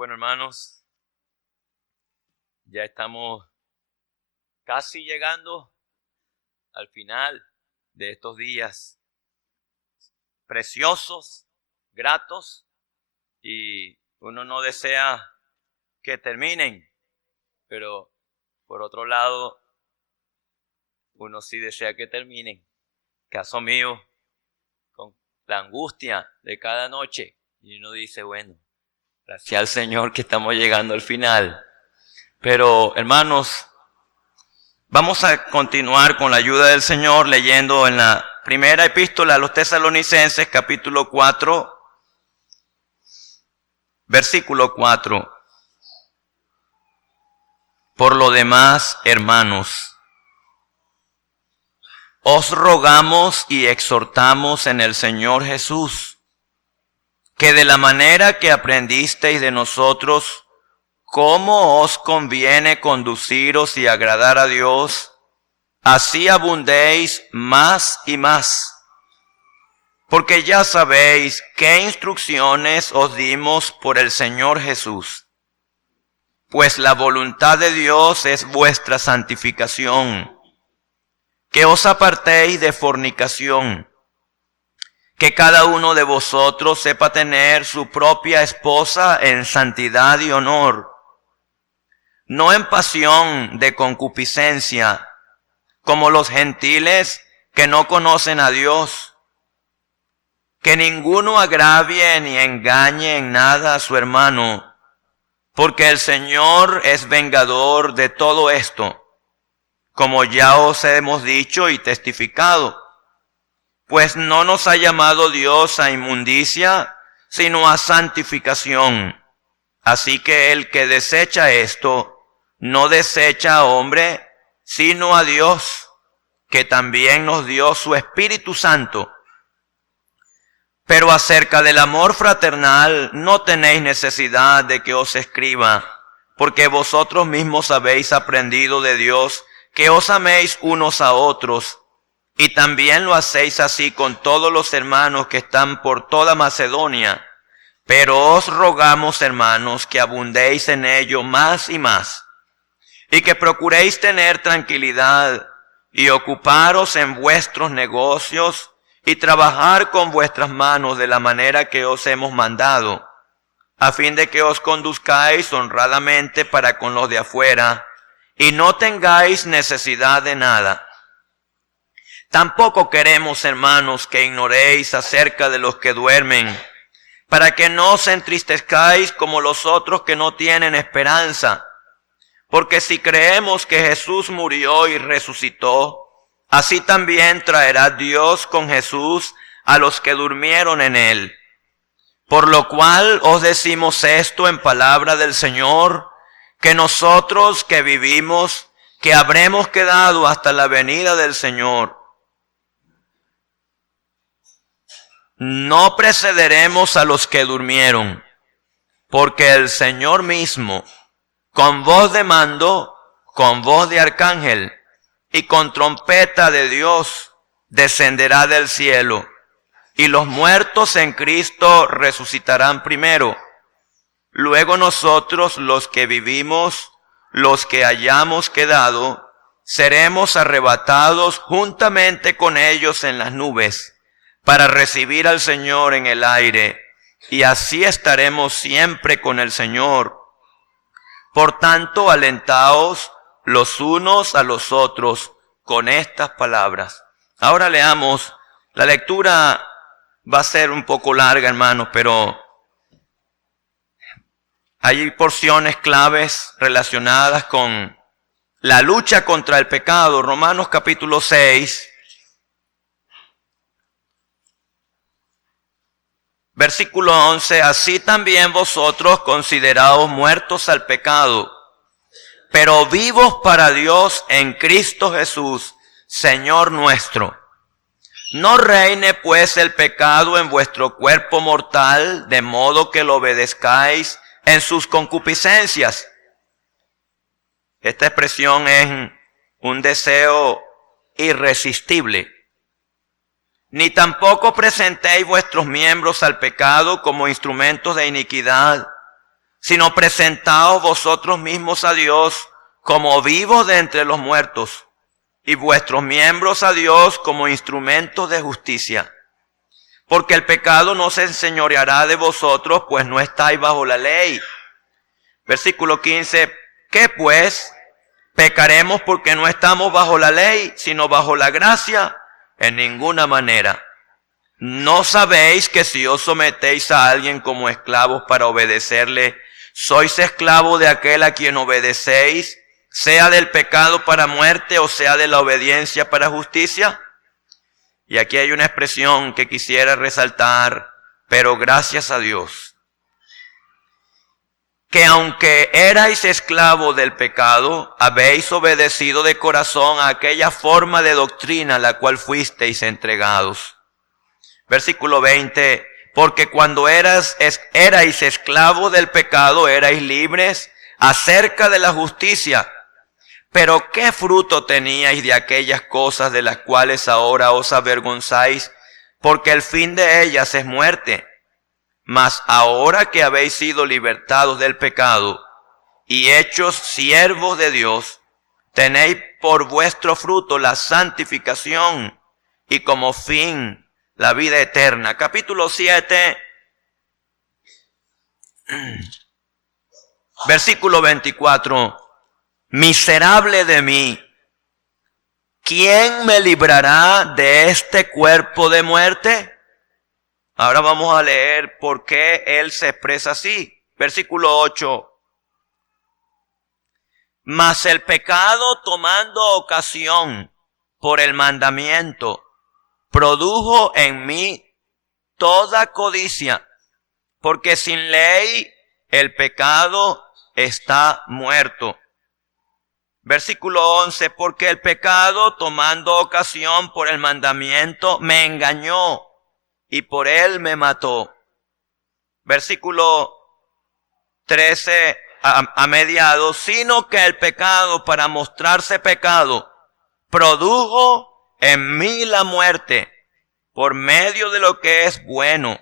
Bueno, hermanos, ya estamos casi llegando al final de estos días preciosos, gratos, y uno no desea que terminen, pero por otro lado, uno sí desea que terminen. Caso mío, con la angustia de cada noche, y uno dice, bueno, gracias al Señor que estamos llegando al final. Pero, hermanos, vamos a continuar con la ayuda del Señor leyendo en la primera epístola a los Tesalonicenses, capítulo 4, versículo 4. Por lo demás, hermanos, os rogamos y exhortamos en el Señor Jesús, que de la manera que aprendisteis de nosotros, cómo os conviene conduciros y agradar a Dios, así abundéis más y más. Porque ya sabéis qué instrucciones os dimos por el Señor Jesús. Pues la voluntad de Dios es vuestra santificación, que os apartéis de fornicación, que cada uno de vosotros sepa tener su propia esposa en santidad y honor, no en pasión de concupiscencia, como los gentiles que no conocen a Dios. Que ninguno agravie ni engañe en nada a su hermano, porque el Señor es vengador de todo esto, como ya os hemos dicho y testificado. Pues no nos ha llamado Dios a inmundicia, sino a santificación. Así que el que desecha esto, no desecha a hombre, sino a Dios, que también nos dio su Espíritu Santo. Pero acerca del amor fraternal no tenéis necesidad de que os escriba, porque vosotros mismos habéis aprendido de Dios que os améis unos a otros, y también lo hacéis así con todos los hermanos que están por toda Macedonia. Pero os rogamos, hermanos, que abundéis en ello más y más, y que procuréis tener tranquilidad y ocuparos en vuestros negocios y trabajar con vuestras manos de la manera que os hemos mandado, a fin de que os conduzcáis honradamente para con los de afuera y no tengáis necesidad de nada. Tampoco queremos, hermanos, que ignoréis acerca de los que duermen, para que no os entristezcáis como los otros que no tienen esperanza. Porque si creemos que Jesús murió y resucitó, así también traerá Dios con Jesús a los que durmieron en él. Por lo cual os decimos esto en palabra del Señor, que nosotros que vivimos, que habremos quedado hasta la venida del Señor, no precederemos a los que durmieron, porque el Señor mismo, con voz de mando, con voz de arcángel y con trompeta de Dios, descenderá del cielo, y los muertos en Cristo resucitarán primero. Luego nosotros, los que vivimos, los que hayamos quedado, seremos arrebatados juntamente con ellos en las nubes, para recibir al Señor en el aire, y así estaremos siempre con el Señor. Por tanto, alentaos los unos a los otros con estas palabras. Ahora leamos, la lectura va a ser un poco larga, hermanos, pero hay porciones claves relacionadas con la lucha contra el pecado. Romanos capítulo 6, versículo 11, así también vosotros consideraos muertos al pecado, pero vivos para Dios en Cristo Jesús, Señor nuestro. No reine pues el pecado en vuestro cuerpo mortal, de modo que lo obedezcáis en sus concupiscencias. Esta expresión es un deseo irresistible. Ni tampoco presentéis vuestros miembros al pecado como instrumentos de iniquidad, sino presentaos vosotros mismos a Dios como vivos de entre los muertos, y vuestros miembros a Dios como instrumentos de justicia. Porque el pecado no se enseñoreará de vosotros, pues no estáis bajo la ley. Versículo 15, ¿qué pues? ¿Pecaremos porque no estamos bajo la ley, sino bajo la gracia? En ninguna manera. ¿No sabéis que si os sometéis a alguien como esclavos para obedecerle, sois esclavos de aquel a quien obedecéis, sea del pecado para muerte o sea de la obediencia para justicia? Y aquí hay una expresión que quisiera resaltar, pero gracias a Dios, que aunque erais esclavos del pecado, habéis obedecido de corazón a aquella forma de doctrina a la cual fuisteis entregados. Versículo 20, porque cuando erais esclavos del pecado, erais libres acerca de la justicia. Pero ¿qué fruto teníais de aquellas cosas de las cuales ahora os avergonzáis? Porque el fin de ellas es muerte. Mas ahora que habéis sido libertados del pecado y hechos siervos de Dios, tenéis por vuestro fruto la santificación y como fin la vida eterna. Capítulo 7, versículo 24. Miserable de mí, ¿quién me librará de este cuerpo de muerte? Ahora vamos a leer por qué él se expresa así. Versículo 8. Mas el pecado, tomando ocasión por el mandamiento, produjo en mí toda codicia, porque sin ley el pecado está muerto. Versículo 11, porque el pecado, tomando ocasión por el mandamiento, me engañó y por él me mató. Versículo 13 a mediados, sino que el pecado, para mostrarse pecado, produjo en mí la muerte por medio de lo que es bueno,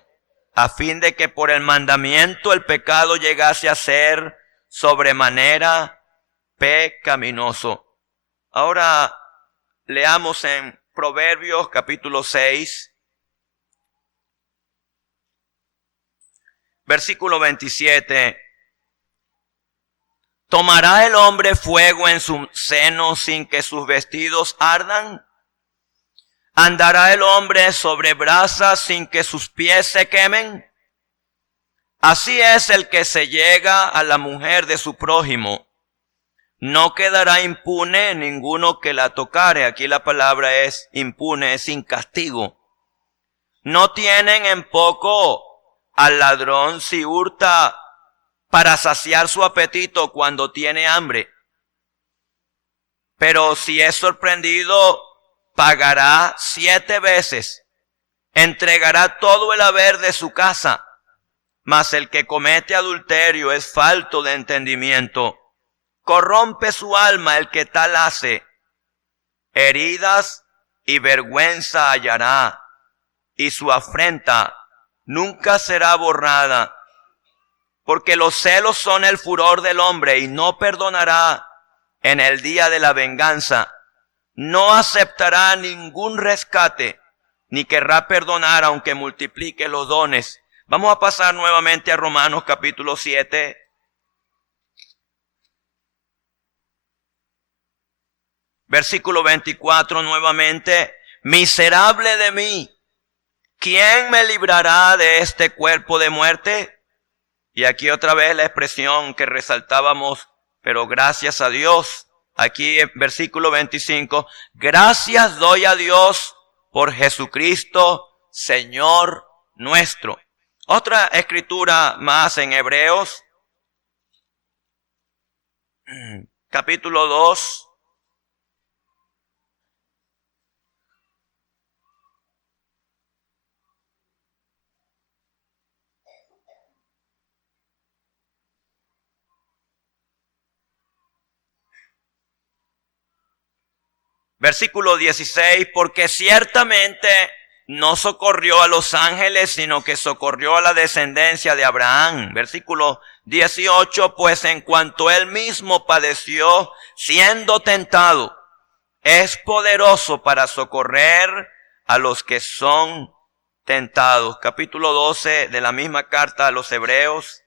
a fin de que por el mandamiento el pecado llegase a ser sobremanera pecaminoso. Ahora leamos en Proverbios capítulo 6, versículo 27. ¿Tomará el hombre fuego en su seno sin que sus vestidos ardan? ¿Andará el hombre sobre brasas sin que sus pies se quemen? Así es el que se llega a la mujer de su prójimo. No quedará impune ninguno que la tocare. Aquí la palabra es impune, es sin castigo. No tienen en poco al ladrón si hurta para saciar su apetito cuando tiene hambre. Pero si es sorprendido, pagará 7 veces. Entregará todo el haber de su casa. Mas el que comete adulterio es falto de entendimiento. Corrompe su alma el que tal hace. Heridas y vergüenza hallará, y su afrenta nunca será borrada. Porque los celos son el furor del hombre, y no perdonará en el día de la venganza. No aceptará ningún rescate, ni querrá perdonar aunque multiplique los dones. Vamos a pasar nuevamente a Romanos capítulo 7. Versículo 24 nuevamente. Miserable de mí, ¿quién me librará de este cuerpo de muerte? Y aquí otra vez la expresión que resaltábamos, pero gracias a Dios. Aquí en versículo 25, gracias doy a Dios por Jesucristo, Señor nuestro. Otra escritura más en Hebreos, capítulo 2. Versículo 16, porque ciertamente no socorrió a los ángeles, sino que socorrió a la descendencia de Abraham. Versículo 18, pues en cuanto él mismo padeció siendo tentado, es poderoso para socorrer a los que son tentados. Capítulo 12 de la misma carta a los Hebreos.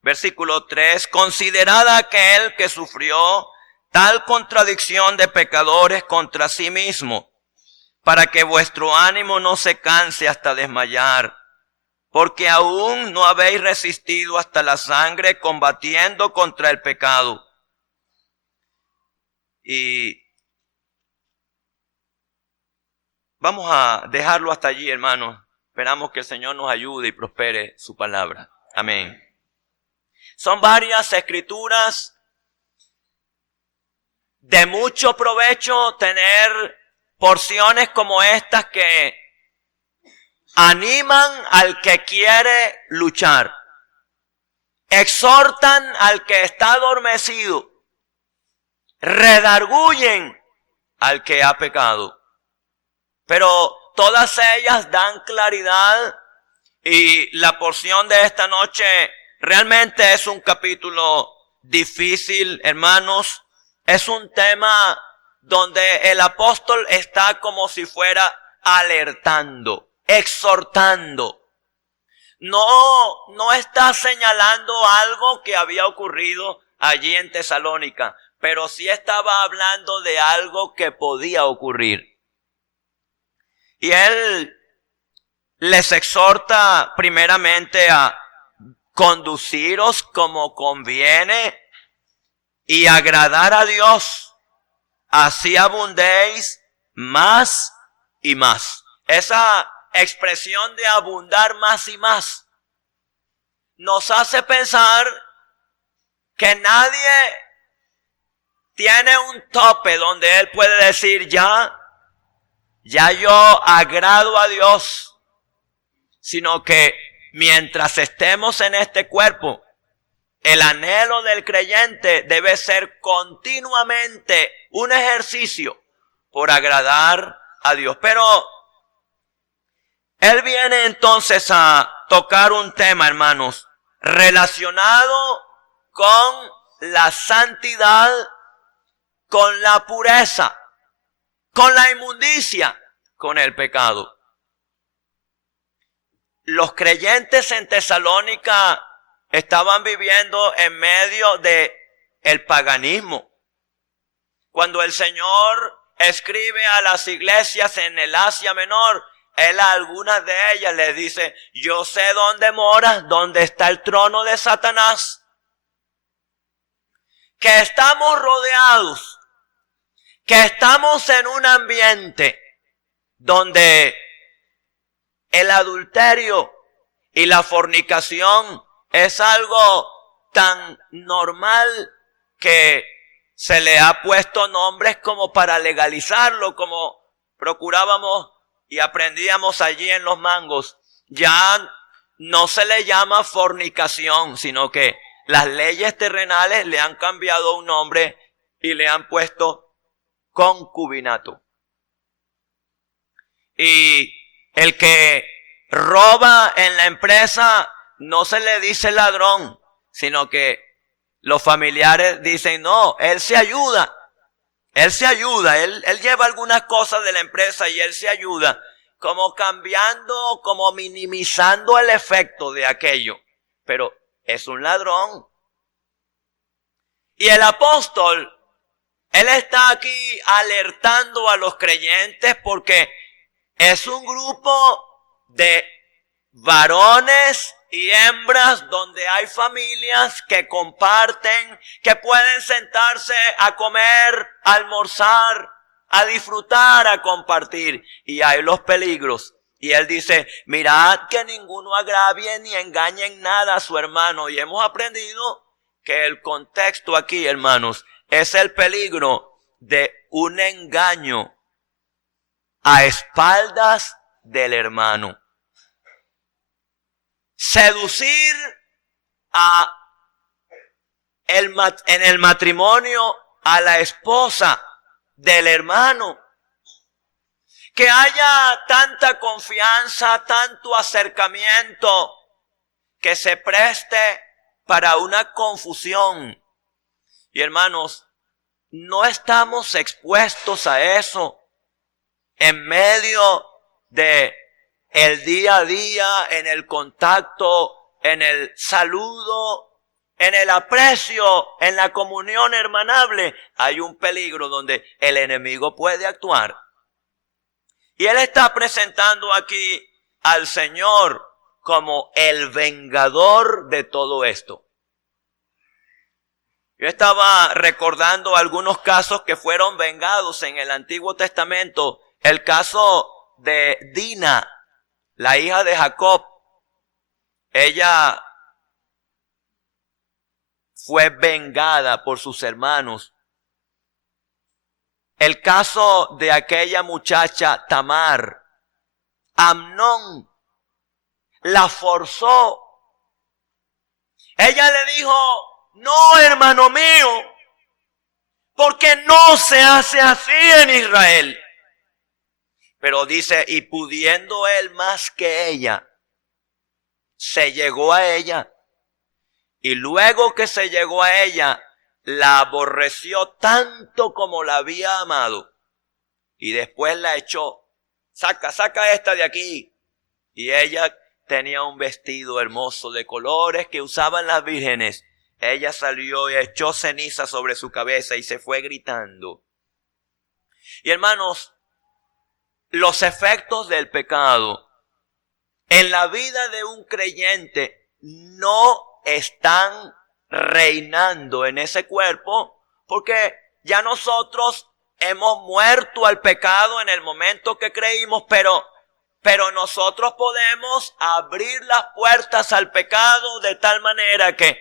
Versículo 3, considerad a aquel que sufrió tal contradicción de pecadores contra sí mismo, para que vuestro ánimo no se canse hasta desmayar, porque aún no habéis resistido hasta la sangre combatiendo contra el pecado. Y vamos a dejarlo hasta allí, hermanos. Esperamos que el Señor nos ayude y prospere su palabra. Amén. Son varias escrituras de mucho provecho tener porciones como estas que animan al que quiere luchar, exhortan al que está adormecido, redarguyen al que ha pecado. Pero todas ellas dan claridad y la porción de esta noche realmente es un capítulo difícil, hermanos. Es un tema donde el apóstol está como si fuera alertando, exhortando. No está señalando algo que había ocurrido allí en Tesalónica, pero sí estaba hablando de algo que podía ocurrir. Y él les exhorta primeramente a conduciros como conviene y agradar a Dios, así abundéis más y más. Esa expresión de abundar más y más nos hace pensar que nadie tiene un tope donde él puede decir ya yo agrado a Dios, sino que mientras estemos en este cuerpo, el anhelo del creyente debe ser continuamente un ejercicio por agradar a Dios. Pero él viene entonces a tocar un tema, hermanos, relacionado con la santidad, con la pureza, con la inmundicia, con el pecado. Los creyentes en Tesalónica estaban viviendo en medio de el paganismo. Cuando el Señor escribe a las iglesias en el Asia Menor, él a algunas de ellas les dice: yo sé dónde moras, dónde está el trono de Satanás. Que estamos rodeados, que estamos en un ambiente donde el adulterio y la fornicación es algo tan normal que se le ha puesto nombres como para legalizarlo, como procurábamos y aprendíamos allí en Los Mangos. Ya no se le llama fornicación, sino que las leyes terrenales le han cambiado un nombre y le han puesto concubinato. Y el que roba en la empresa no se le dice ladrón, sino que los familiares dicen: no, él se ayuda, él lleva algunas cosas de la empresa y él se ayuda, como cambiando, como minimizando el efecto de aquello, pero es un ladrón. Y el apóstol, él está aquí alertando a los creyentes porque es un grupo de varones y hembras donde hay familias que comparten, que pueden sentarse a comer, a almorzar, a disfrutar, a compartir. Y hay los peligros. Y él dice: mirad que ninguno agravie ni engañe en nada a su hermano. Y hemos aprendido que el contexto aquí, hermanos, es el peligro de un engaño a espaldas del hermano. Seducir en el matrimonio a la esposa del hermano. Que haya tanta confianza, tanto acercamiento, que se preste para una confusión. Y hermanos, no estamos expuestos a eso en medio de el día a día, en el contacto, en el saludo, en el aprecio, en la comunión hermanable. Hay un peligro donde el enemigo puede actuar. Y él está presentando aquí al Señor como el vengador de todo esto. Yo estaba recordando algunos casos que fueron vengados en el Antiguo Testamento. El caso de Dina, la hija de Jacob. Ella fue vengada por sus hermanos. El caso de aquella muchacha Tamar. Amnón la forzó. Ella le dijo: no, hermano mío, porque no se hace así en Israel. Pero dice, y pudiendo él más que ella, se llegó a ella. Y luego que se llegó a ella, la aborreció tanto como la había amado. Y después la echó. Saca esta de aquí. Y ella tenía un vestido hermoso de colores que usaban las vírgenes. Ella salió y echó ceniza sobre su cabeza y se fue gritando. Y hermanos, los efectos del pecado en la vida de un creyente no están reinando en ese cuerpo, porque ya nosotros hemos muerto al pecado en el momento que creímos, pero nosotros podemos abrir las puertas al pecado de tal manera que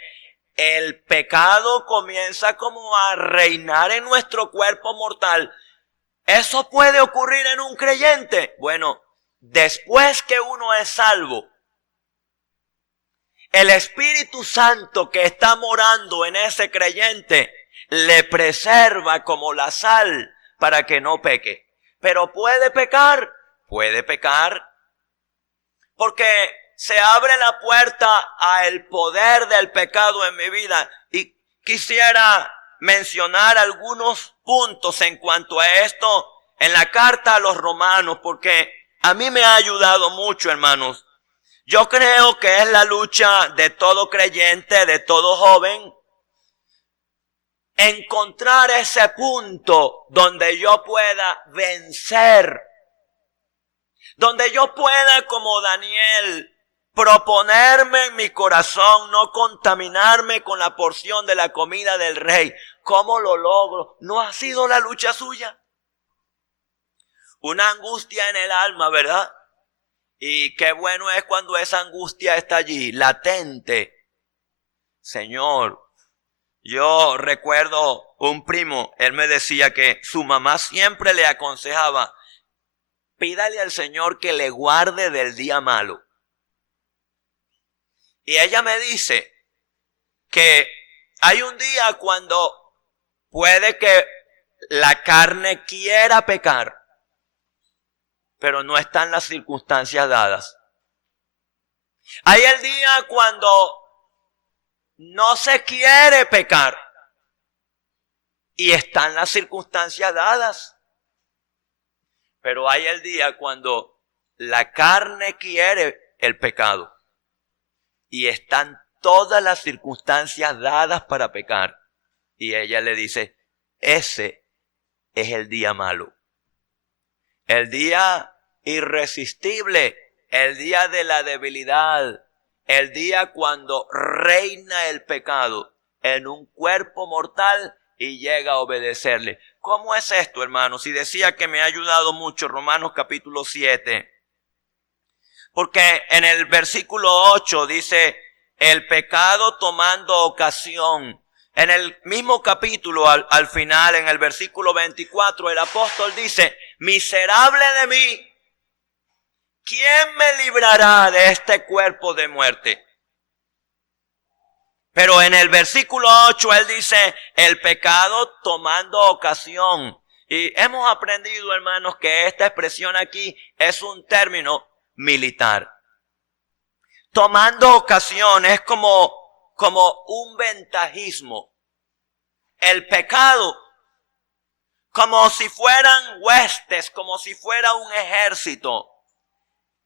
el pecado comienza como a reinar en nuestro cuerpo mortal. ¿Eso puede ocurrir en un creyente? Bueno, después que uno es salvo, el Espíritu Santo que está morando en ese creyente le preserva como la sal para que no peque. Pero puede pecar, porque se abre la puerta al poder del pecado en mi vida. Y quisiera mencionar algunos puntos en cuanto a esto en la carta a los Romanos, porque a mí me ha ayudado mucho, hermanos. Yo creo que es la lucha de todo creyente, de todo joven, encontrar ese punto donde yo pueda vencer, donde yo pueda, como Daniel, proponerme en mi corazón no contaminarme con la porción de la comida del rey. ¿Cómo lo logro? ¿No ha sido la lucha suya? Una angustia en el alma, ¿verdad? Y qué bueno es cuando esa angustia está allí, latente. Señor, yo recuerdo un primo, él me decía que su mamá siempre le aconsejaba: pídale al Señor que le guarde del día malo. Y ella me dice que hay un día cuando puede que la carne quiera pecar, pero no están las circunstancias dadas. Hay el día cuando no se quiere pecar y están las circunstancias dadas. Pero hay el día cuando la carne quiere el pecado y están todas las circunstancias dadas para pecar. Y ella le dice: ese es el día malo. El día irresistible, el día de la debilidad, el día cuando reina el pecado en un cuerpo mortal y llega a obedecerle. ¿Cómo es esto, hermanos? Y decía que me ha ayudado mucho Romanos capítulo 7. Porque en el versículo 8 dice: el pecado tomando ocasión. En el mismo capítulo, al final, en el versículo 24, el apóstol dice: miserable de mí, ¿quién me librará de este cuerpo de muerte? Pero en el versículo 8 él dice: el pecado tomando ocasión. Y hemos aprendido, hermanos, que esta expresión aquí es un término militar. Tomando ocasión es como un ventajismo. El pecado, como si fueran huestes, como si fuera un ejército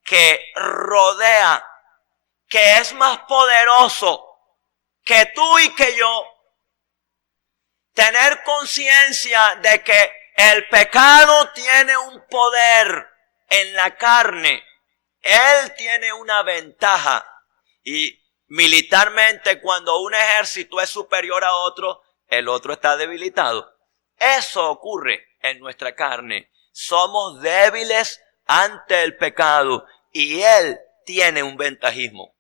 que rodea, que es más poderoso que tú y que yo. Tener conciencia de que el pecado tiene un poder en la carne. Él tiene una ventaja. Y militarmente, cuando un ejército es superior a otro, el otro está debilitado. Eso ocurre en nuestra carne. Somos débiles ante el pecado y él tiene un ventajismo.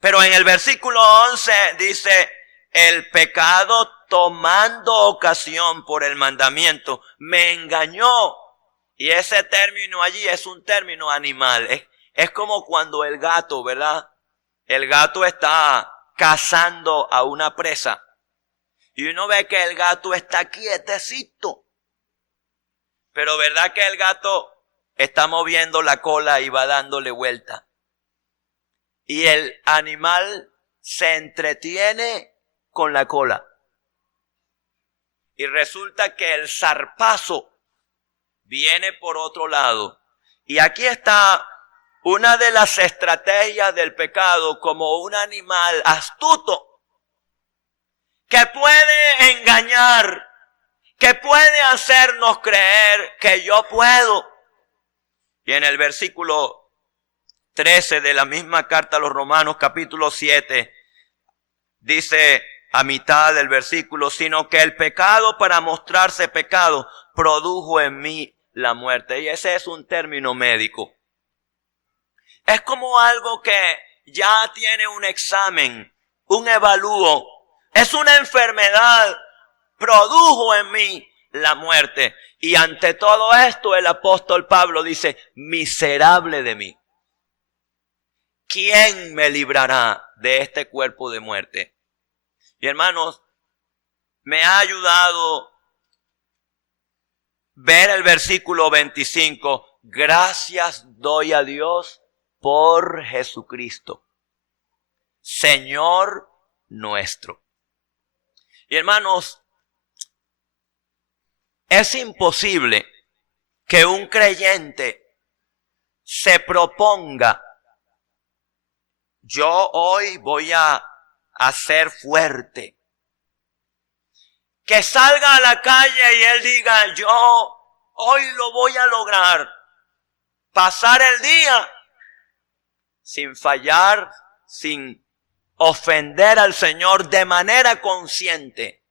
Pero en el versículo 11 dice, el pecado tomando ocasión por el mandamiento me engañó. Y ese término allí es un término animal. Es como cuando el gato, ¿verdad? El gato está cazando a una presa. Y uno ve que el gato está quietecito. Pero ¿verdad que el gato está moviendo la cola y va dándole vuelta? Y el animal se entretiene con la cola. Y resulta que el zarpazo viene por otro lado. Y aquí está una de las estrategias del pecado como un animal astuto que puede engañar, que puede hacernos creer que yo puedo. Y en el versículo 13 de la misma carta a los Romanos, capítulo 7, dice a mitad del versículo, sino que el pecado para mostrarse pecado produjo en mí la muerte. Y ese es un término médico. Es como algo que ya tiene un examen, un evalúo. Es una enfermedad. Produjo en mí la muerte. Y ante todo esto el apóstol Pablo dice, miserable de mí. ¿Quién me librará de este cuerpo de muerte? Y hermanos, me ha ayudado ver el versículo 25. Gracias doy a Dios por Jesucristo, Señor nuestro. Y hermanos, es imposible que un creyente se proponga, yo hoy voy a ser fuerte. Que salga a la calle y él diga, yo hoy lo voy a lograr. Pasar el día sin fallar, sin ofender al Señor de manera consciente.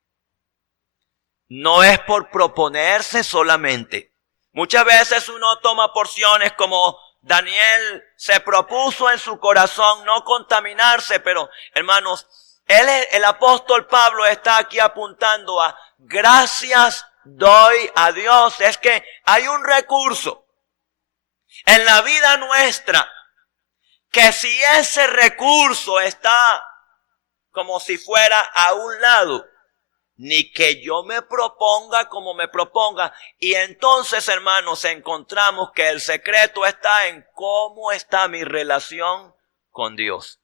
No es por proponerse solamente. Muchas veces uno toma porciones como Daniel se propuso en su corazón no contaminarse, pero hermanos, el apóstol Pablo está aquí apuntando a gracias doy a Dios. Es que hay un recurso en la vida nuestra que si ese recurso está como si fuera a un lado, ni que yo me proponga como me proponga. Y entonces, hermanos, encontramos que el secreto está en cómo está mi relación con Dios.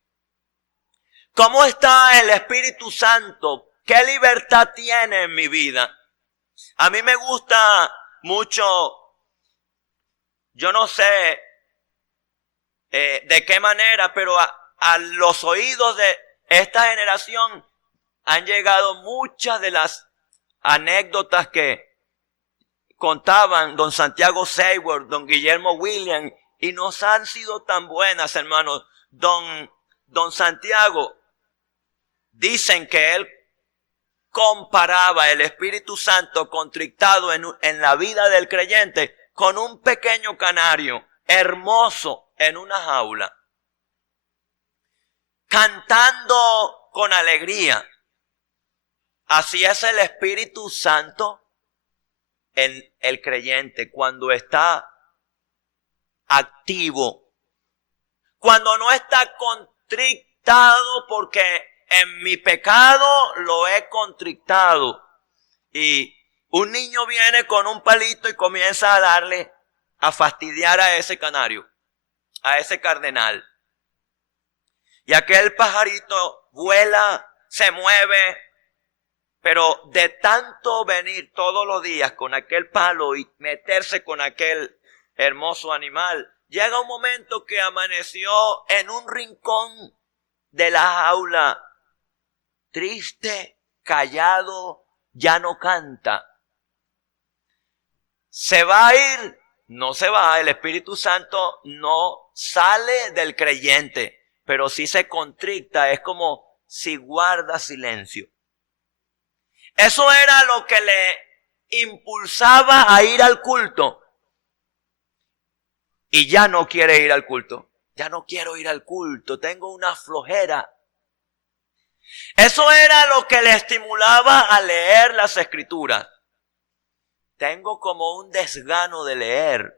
¿Cómo está el Espíritu Santo? ¿Qué libertad tiene en mi vida? A mí me gusta mucho, yo no sé de qué manera, pero a los oídos de esta generación han llegado muchas de las anécdotas que contaban don Santiago Seymour, don Guillermo Williams, y nos han sido tan buenas, hermanos. Don Santiago, dicen que él comparaba el Espíritu Santo contrictado en la vida del creyente con un pequeño canario hermoso en una jaula, cantando con alegría. Así es el Espíritu Santo en el creyente cuando está activo, cuando no está contrictado, porque en mi pecado lo he contrictado. Y Un niño viene con un palito y comienza a darle, a fastidiar a ese canario, a ese cardenal. Y aquel pajarito vuela, se mueve, pero de tanto venir todos los días con aquel palo y meterse con aquel hermoso animal, llega un momento que amaneció en un rincón de la jaula, triste, callado, ya no canta. ¿Se va a ir? No se va. El Espíritu Santo no sale del creyente, pero sí se contricta. Es como si guarda silencio. Eso era lo que le impulsaba a ir al culto. Y ya no quiere ir al culto. Ya no quiero ir al culto. Tengo una flojera. Eso era lo que le estimulaba a leer las Escrituras. Tengo como un desgano de leer.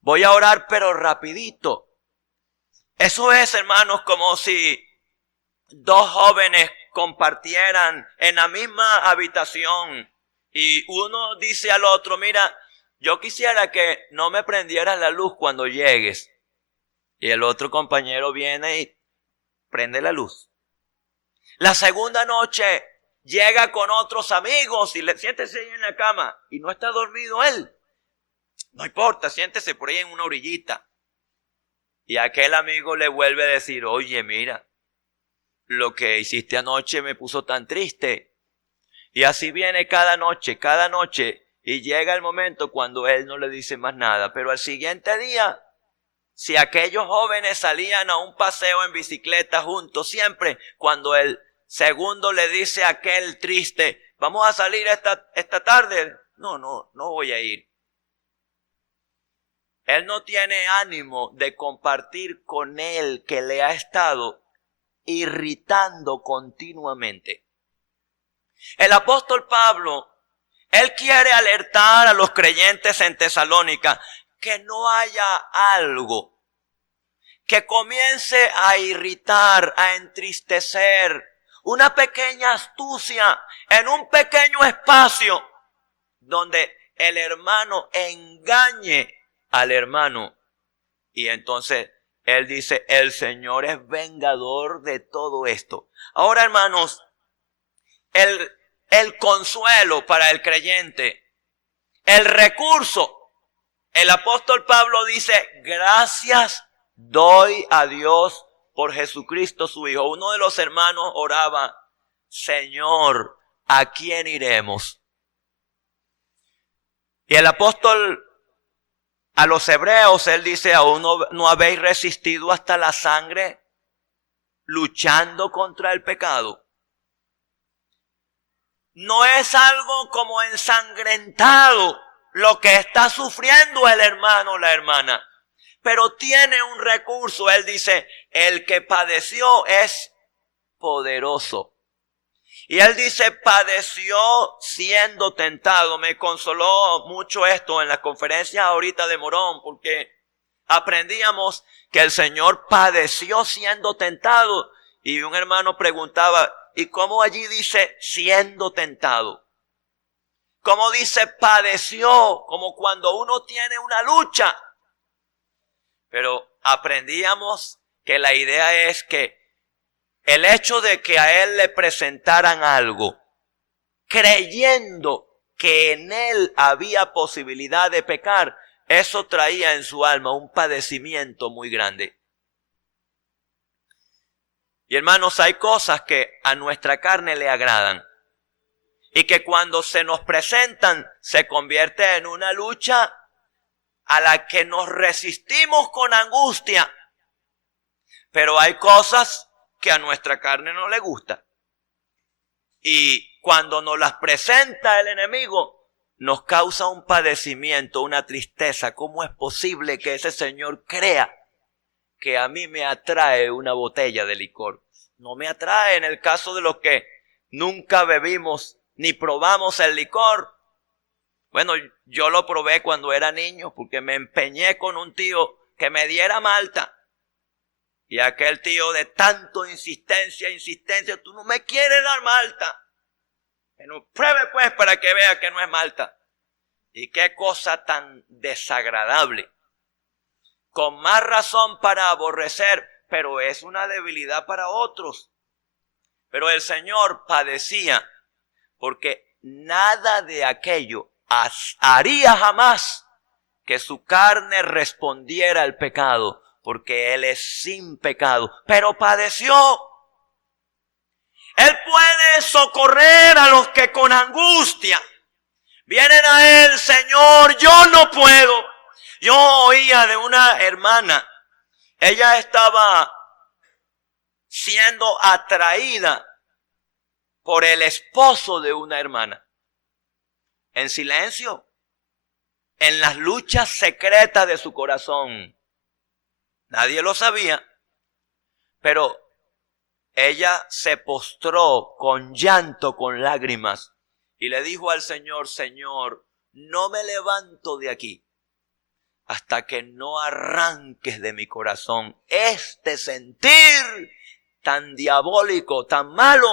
Voy a orar pero rapidito. Eso es, hermanos, como si dos jóvenes compartieran en la misma habitación y uno dice al otro, mira, yo quisiera que no me prendieras la luz cuando llegues. Y el otro compañero viene y prende la luz. La segunda noche llega con otros amigos y le siéntese ahí en la cama y no está dormido él. No importa, siéntese por ahí en una orillita. Y aquel amigo le vuelve a decir, oye, mira, lo que hiciste anoche me puso tan triste. Y así viene cada noche, y llega el momento cuando él no le dice más nada. Pero al siguiente día, si aquellos jóvenes salían a un paseo en bicicleta juntos, siempre cuando el segundo le dice a aquel triste, vamos a salir esta tarde. No voy a ir. Él no tiene ánimo de compartir con él que le ha estado irritando continuamente. El apóstol Pablo, él quiere alertar a los creyentes en Tesalónica que no haya algo que comience a irritar, a entristecer, una pequeña astucia en un pequeño espacio donde el hermano engañe al hermano. Y entonces él dice, el Señor es vengador de todo esto. Ahora, hermanos, el consuelo para el creyente, el recurso, el apóstol Pablo dice, gracias doy a Dios por Jesucristo su Hijo. Uno de los hermanos oraba, Señor, ¿a quién iremos? Y el apóstol a los hebreos, él dice, ¿aún no habéis resistido hasta la sangre luchando contra el pecado? No es algo como ensangrentado lo que está sufriendo el hermano o la hermana, pero tiene un recurso. Él dice, el que padeció es poderoso. Y él dice, padeció siendo tentado. Me consoló mucho esto en las conferencias ahorita de Morón, porque aprendíamos que el Señor padeció siendo tentado. Y un hermano preguntaba, ¿y cómo allí dice siendo tentado? ¿Cómo dice padeció? Como cuando uno tiene una lucha. Pero aprendíamos que la idea es que el hecho de que a él le presentaran algo, creyendo que en él había posibilidad de pecar, eso traía en su alma un padecimiento muy grande. Y hermanos, hay cosas que a nuestra carne le agradan y que cuando se nos presentan se convierte en una lucha a la que nos resistimos con angustia. Pero hay cosas que a nuestra carne no le gusta. Y cuando nos las presenta el enemigo, nos causa un padecimiento, una tristeza. ¿Cómo es posible que ese señor crea que a mí me atrae una botella de licor? No me atrae. En el caso de los que nunca bebimos ni probamos el licor. Bueno, yo lo probé cuando era niño porque me empeñé con un tío que me diera malta. Y aquel tío de tanto insistencia, tú no me quieres dar malta. Bueno, pruebe pues para que vea que no es Malta. Y qué cosa tan desagradable. Con más razón para aborrecer, pero es una debilidad para otros. Pero el Señor padecía porque nada de aquello haría jamás que su carne respondiera al pecado, porque Él es sin pecado, pero padeció. Él puede socorrer a los que con angustia vienen a Él. Señor, yo no puedo. Yo oía de una hermana, ella estaba siendo atraída por el esposo de una hermana, en silencio, en las luchas secretas de su corazón. Nadie lo sabía, pero ella se postró con llanto, con lágrimas, y le dijo al Señor: Señor, no me levanto de aquí hasta que no arranques de mi corazón este sentir tan diabólico, tan malo,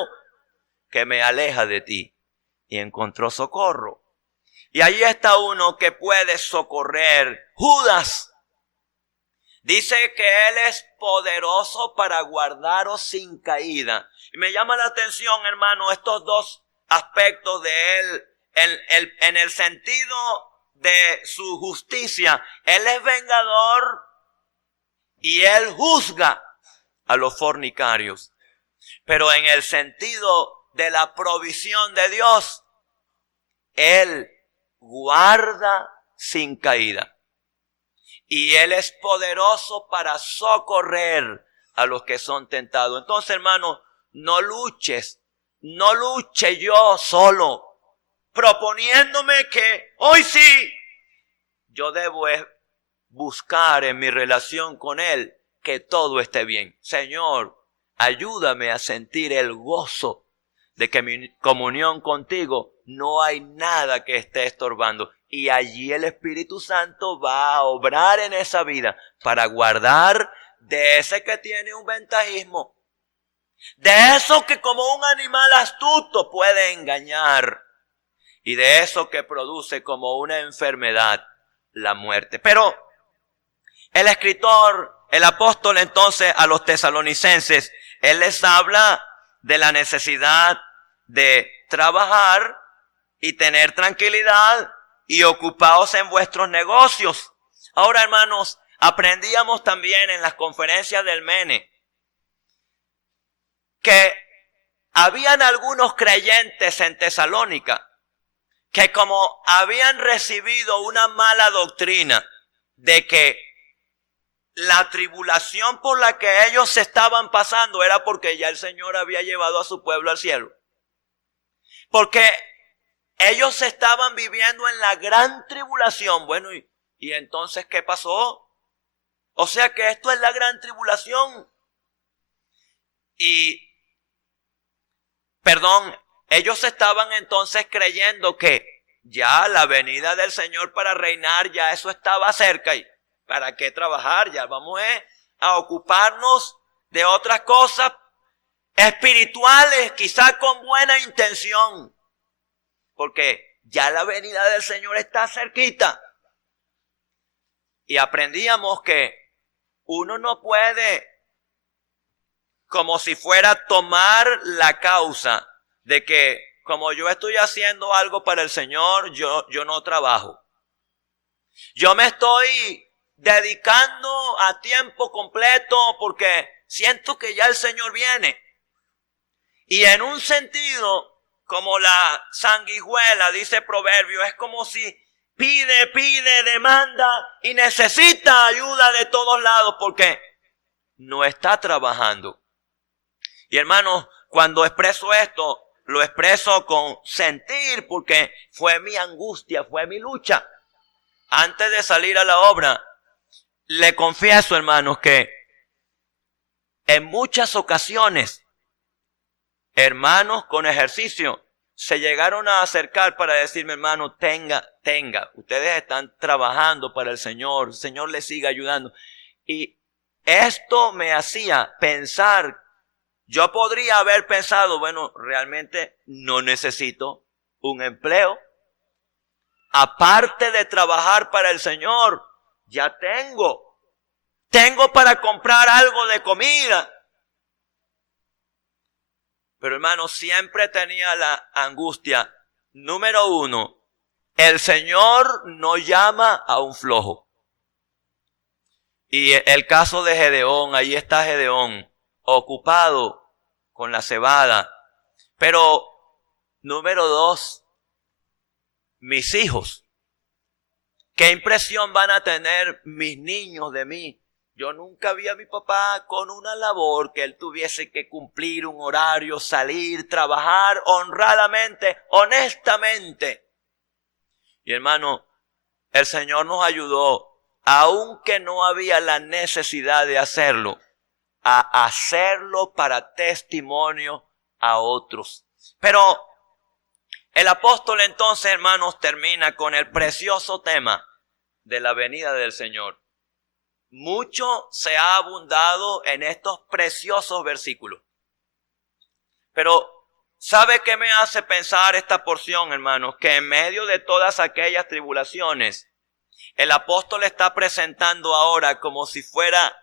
que me aleja de ti. Y encontró socorro. Y ahí está uno que puede socorrer. Judas dice que Él es poderoso para guardaros sin caída. Y me llama la atención, hermano, estos dos aspectos de Él. En el sentido de su justicia, Él es vengador y Él juzga a los fornicarios. Pero en el sentido de la provisión de Dios, Él guarda sin caída. Y Él es poderoso para socorrer a los que son tentados. Entonces, hermano, no luche yo solo, proponiéndome que hoy sí, yo debo buscar en mi relación con Él que todo esté bien. Señor, ayúdame a sentir el gozo de que mi comunión contigo no hay nada que esté estorbando. Y allí el Espíritu Santo va a obrar en esa vida para guardar de ese que tiene un ventajismo, de eso que como un animal astuto puede engañar, y de eso que produce como una enfermedad la muerte. Pero el escritor, el apóstol entonces a los tesalonicenses, él les habla de la necesidad de trabajar y tener tranquilidad y ocupados en vuestros negocios. Ahora, hermanos, aprendíamos también en las conferencias del MENE que habían algunos creyentes en Tesalónica que, como habían recibido una mala doctrina de que la tribulación por la que ellos se estaban pasando era porque ya el Señor había llevado a su pueblo al cielo, porque ellos estaban viviendo en la gran tribulación. Bueno, ¿y entonces qué pasó? O sea que esto es la gran tribulación. Ellos estaban entonces creyendo que ya la venida del Señor para reinar, ya eso estaba cerca. ¿Y para qué trabajar? Ya vamos a ocuparnos de otras cosas espirituales, quizás con buena intención, porque ya la venida del Señor está cerquita. Y aprendíamos que uno no puede, como si fuera tomar la causa de que como yo estoy haciendo algo para el Señor, yo no trabajo. Yo me estoy dedicando a tiempo completo porque siento que ya el Señor viene. Y en un sentido, como la sanguijuela, dice Proverbio, es como si pide, demanda y necesita ayuda de todos lados porque no está trabajando. Y hermanos, cuando expreso esto, lo expreso con sentir porque fue mi angustia, fue mi lucha. Antes de salir a la obra, le confieso, hermanos, que en muchas ocasiones, hermanos con ejercicio se llegaron a acercar para decirme: hermano, tenga, ustedes están trabajando para el Señor les siga ayudando. Y esto me hacía pensar, Yo podría haber pensado, bueno, realmente no necesito un empleo. Aparte de trabajar para el Señor, ya tengo para comprar algo de comida. Pero hermano, siempre tenía la angustia. Número 1, el Señor no llama a un flojo. Y el caso de Gedeón, ahí está Gedeón, ocupado con la cebada. Pero número 2, mis hijos. ¿Qué impresión van a tener mis niños de mí? Yo nunca vi a mi papá con una labor que él tuviese que cumplir un horario, salir, trabajar honradamente, honestamente. Y hermano, el Señor nos ayudó, aunque no había la necesidad de hacerlo, a hacerlo para testimonio a otros. Pero el apóstol entonces, hermanos, termina con el precioso tema de la venida del Señor. Mucho se ha abundado en estos preciosos versículos. Pero, ¿sabe qué me hace pensar esta porción, hermanos? Que en medio de todas aquellas tribulaciones, el apóstol está presentando ahora como si fuera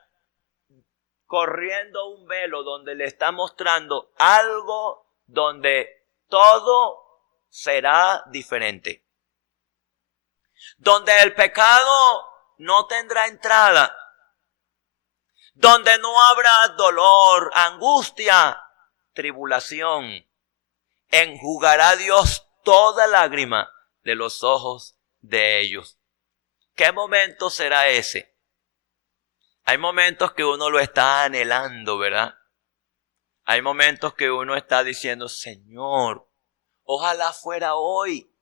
corriendo un velo donde le está mostrando algo donde todo será diferente. Donde el pecado no tendrá entrada. Donde no habrá dolor, angustia, tribulación. Enjugará Dios toda lágrima de los ojos de ellos. ¿Qué momento será ese? Hay momentos que uno lo está anhelando, ¿verdad? Hay momentos que uno está diciendo, Señor, ojalá fuera hoy.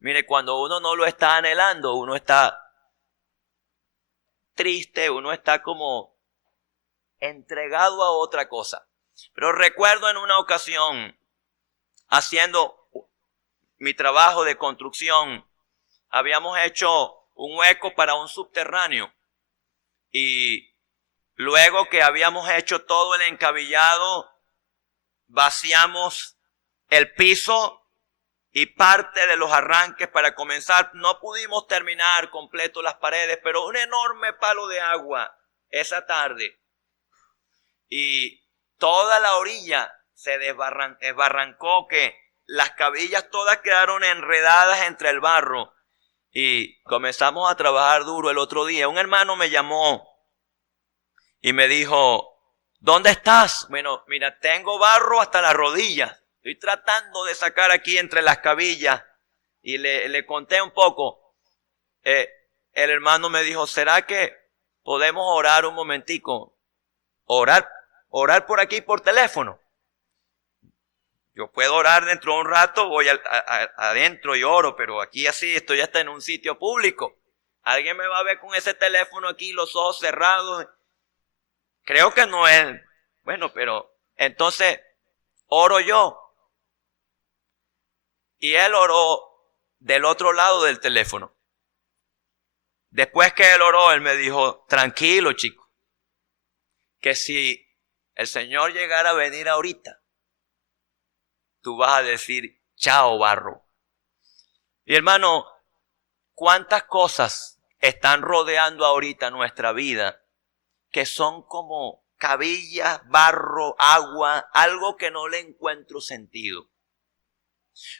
Mire, cuando uno no lo está anhelando, uno está triste, uno está como entregado a otra cosa. Pero recuerdo en una ocasión, haciendo mi trabajo de construcción, habíamos hecho un hueco para un subterráneo. Y luego que habíamos hecho todo el encabillado, vaciamos el piso y parte de los arranques para comenzar. No pudimos terminar completo las paredes, pero un enorme palo de agua esa tarde. Y toda la orilla se desbarrancó, que las cabillas todas quedaron enredadas entre el barro. Y comenzamos a trabajar duro. El otro día un hermano me llamó y me dijo, ¿dónde estás? Bueno, mira, tengo barro hasta las rodillas. Estoy tratando de sacar aquí entre las cabillas. Y le conté un poco. El hermano me dijo, ¿será que podemos orar un momentico? Orar por aquí por teléfono. Yo puedo orar dentro de un rato, voy adentro y oro, pero aquí así estoy hasta en un sitio público. Alguien me va a ver con ese teléfono aquí, los ojos cerrados. Creo que no es. Bueno, pero entonces oro yo. Y él oró del otro lado del teléfono. Después que él oró, él me dijo, tranquilo, chico, que si el Señor llegara a venir ahorita, tú vas a decir, chao, barro. Y hermano, ¿cuántas cosas están rodeando ahorita nuestra vida que son como cabillas, barro, agua, algo que no le encuentro sentido?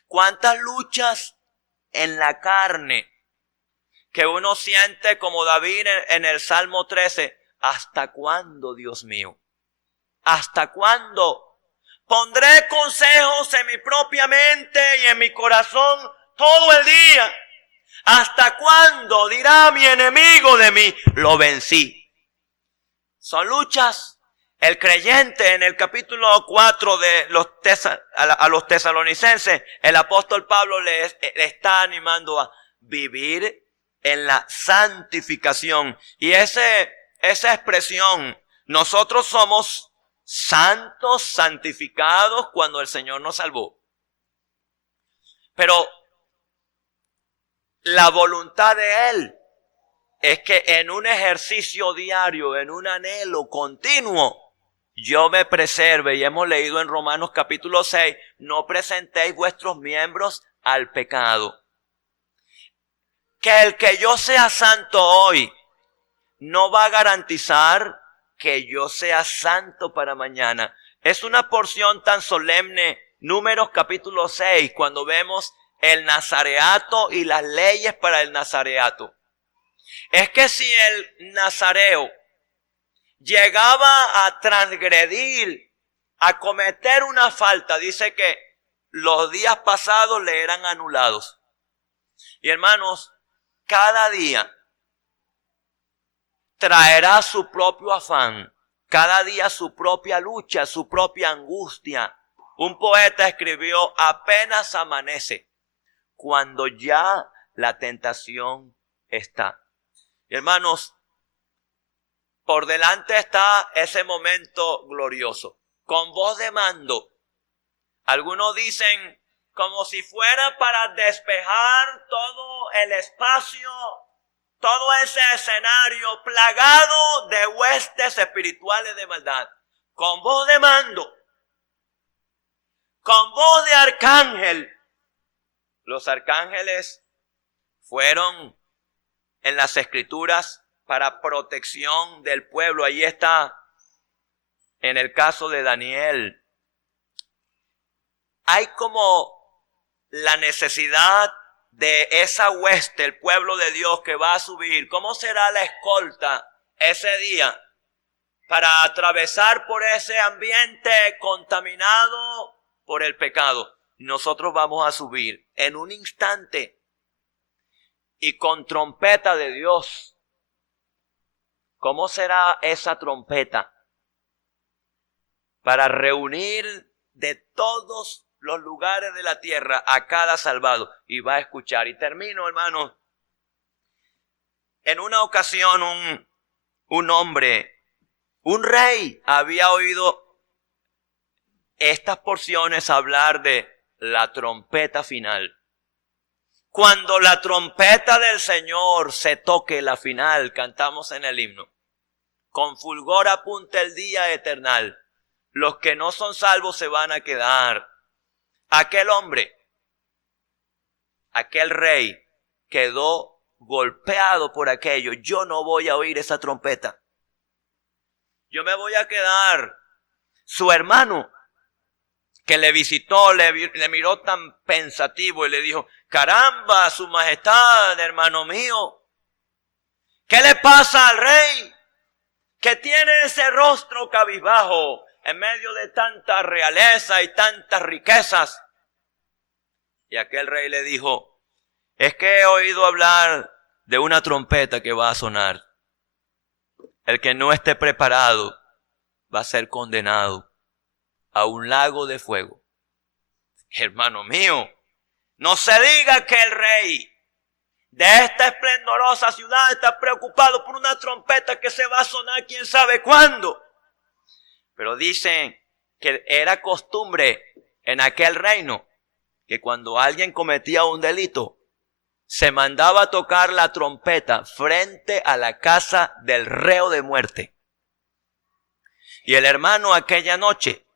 ¿Cuántas luchas en la carne que uno siente como David en el Salmo 13? ¿Hasta cuándo, Dios mío? ¿Hasta cuándo? Pondré consejos en mi propia mente y en mi corazón todo el día. ¿Hasta cuándo dirá mi enemigo de mí? Lo vencí. Son luchas. El creyente en el capítulo 4 de a los tesalonicenses, el apóstol Pablo le está animando a vivir en la santificación. Y esa expresión, nosotros somos santos, santificados cuando el Señor nos salvó. Pero la voluntad de Él es que en un ejercicio diario, en un anhelo continuo, yo me preserve, y hemos leído en Romanos capítulo 6, no presentéis vuestros miembros al pecado. Que el que yo sea santo hoy no va a garantizar que yo sea santo para mañana. Es una porción tan solemne, Números capítulo 6, cuando vemos el nazareato y las leyes para el nazareato. Es que si el nazareo llegaba a transgredir, a cometer una falta, dice que los días pasados le eran anulados. Y hermanos, cada día traerá su propio afán, cada día su propia lucha, su propia angustia. Un poeta escribió: apenas amanece, cuando ya la tentación está. Y hermanos, por delante está ese momento glorioso, con voz de mando. Algunos dicen como si fuera para despejar todo el espacio, todo ese escenario plagado de huestes espirituales de maldad. Con voz de mando, con voz de arcángel. Los arcángeles fueron en las escrituras para protección del pueblo. Ahí está en el caso de Daniel. Hay como la necesidad de esa hueste, el pueblo de Dios que va a subir. ¿Cómo será la escolta ese día para atravesar por ese ambiente contaminado por el pecado? Nosotros vamos a subir en un instante y con trompeta de Dios. ¿Cómo será esa trompeta? Para reunir de todos los lugares de la tierra a cada salvado, y va a escuchar. Y termino, hermanos. En una ocasión un hombre, un rey, había oído estas porciones hablar de la trompeta final. Cuando la trompeta del Señor se toque la final, cantamos en el himno, con fulgor apunta el día eternal, los que no son salvos se van a quedar. Aquel hombre, aquel rey, quedó golpeado por aquello. Yo no voy a oír esa trompeta. Yo me voy a quedar. Su hermano, que le visitó, le miró tan pensativo y le dijo: caramba, su majestad, hermano mío, ¿qué le pasa al rey? Que tiene ese rostro cabizbajo en medio de tanta realeza y tantas riquezas. Y aquel rey le dijo: es que he oído hablar de una trompeta que va a sonar. El que no esté preparado va a ser condenado a un lago de fuego. Hermano mío, no se diga que el rey de esta esplendorosa ciudad está preocupado por una trompeta que se va a sonar quién sabe cuándo. Pero dicen que era costumbre en aquel reino que cuando alguien cometía un delito, se mandaba a tocar la trompeta frente a la casa del reo de muerte. Y el hermano aquella noche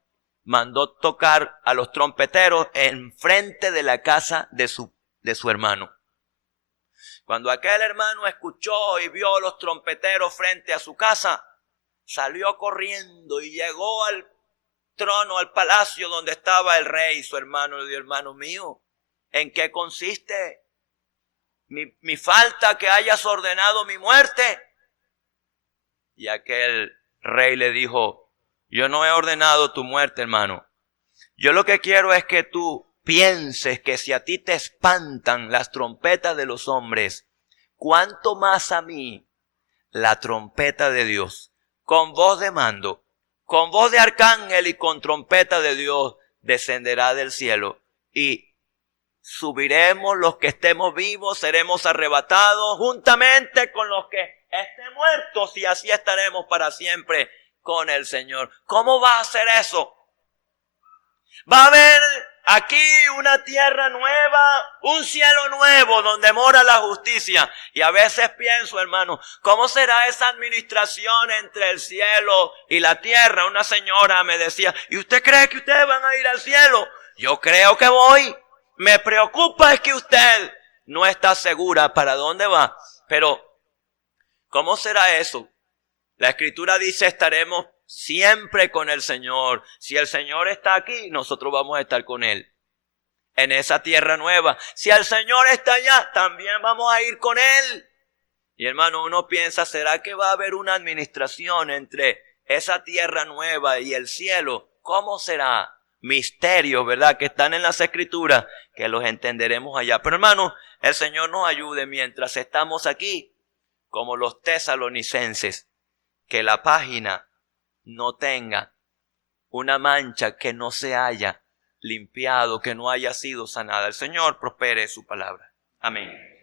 mandó tocar a los trompeteros enfrente de la casa de su hermano. Cuando aquel hermano escuchó y vio a los trompeteros frente a su casa, salió corriendo y llegó al trono, al palacio donde estaba el rey. Su hermano le dijo: hermano mío, ¿en qué consiste mi falta que hayas ordenado mi muerte? Y aquel rey le dijo: yo no he ordenado tu muerte, hermano. Yo lo que quiero es que tú pienses que si a ti te espantan las trompetas de los hombres, cuánto más a mí la trompeta de Dios, con voz de mando, con voz de arcángel y con trompeta de Dios, descenderá del cielo. Y subiremos los que estemos vivos, seremos arrebatados juntamente con los que estén muertos, y así estaremos para siempre con el Señor. ¿Cómo va a ser eso? Va a haber Aquí una tierra nueva, un cielo nuevo donde mora la justicia. Y a veces pienso, hermano, ¿cómo será esa administración entre el cielo y la tierra? Una señora me decía, ¿y usted cree que ustedes van a ir al cielo? Yo creo que voy. Me preocupa es que usted no está segura para dónde va. Pero, ¿cómo será eso? La Escritura dice, estaremos siempre con el Señor. Si el Señor está aquí, nosotros vamos a estar con Él. En esa tierra nueva. Si el Señor está allá, también vamos a ir con Él. Y hermano, uno piensa, ¿será que va a haber una administración entre esa tierra nueva y el cielo? ¿Cómo será? Misterios, ¿verdad? Que están en las Escrituras, que los entenderemos allá. Pero hermano, el Señor nos ayude mientras estamos aquí, como los tesalonicenses, que la página no tenga una mancha, que no se haya limpiado, que no haya sido sanada. El Señor prospere su palabra. Amén.